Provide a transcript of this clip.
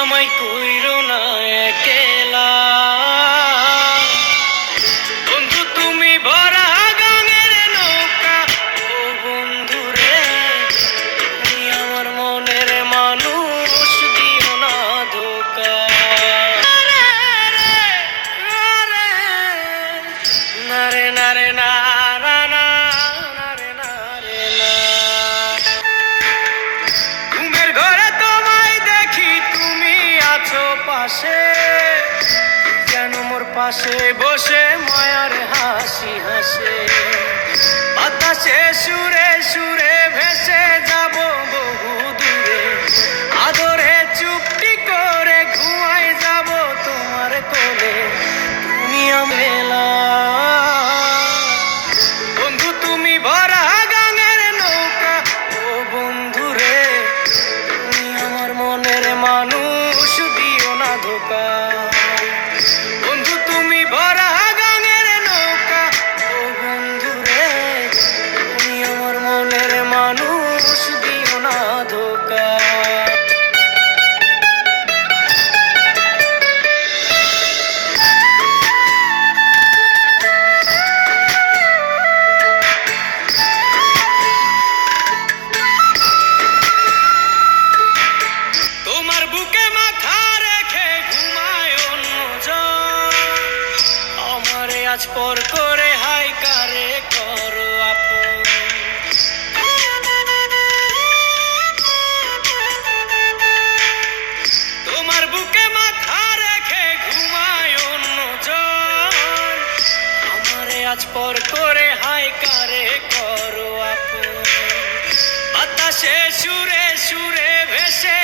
আমায় কইরো না একেলা, বন্ধু তুমি ভরা গাঙের নৌকা। ও বন্ধু রে, তুমি আমার মনের মানুষ, দিও না ধোকা। না রে না রে না না না, না রে না রে না। ঘুমের ঘরে তোমায় দেখি, তুমি আছো পাশে, যেন মোর পাশে বসে মায়ার হাসি হাসে। বাতাসে সুরে সুরে ভেসে যাব বহু দূরে, আদরে চুপটি করে ঘুমাই যাব তোমার কোলে। তুমি আমেলা, বন্ধু তুমি ভরা গাঙের নৌকা। ও বন্ধু রে, তুমি আমার মনের মানুষ, দিও না ধোকা। বন্ধু তুমি ভরা গাঙের নৌকা। ও বন্ধু রে, তুমি আমার মনের মানুষ, দিও না ধোকা। তোমার বুকে মাথা রেখে ঘুমায় অন্যজন, আমারে আজ পর করে হাই কারে করো আপন। তোমার বুকে মাথা রেখে ঘুমায় অন্যজন, আমারে আজ পর করে হাই কারে করো আপন। বাতাসে সুরে সুরে ভেসে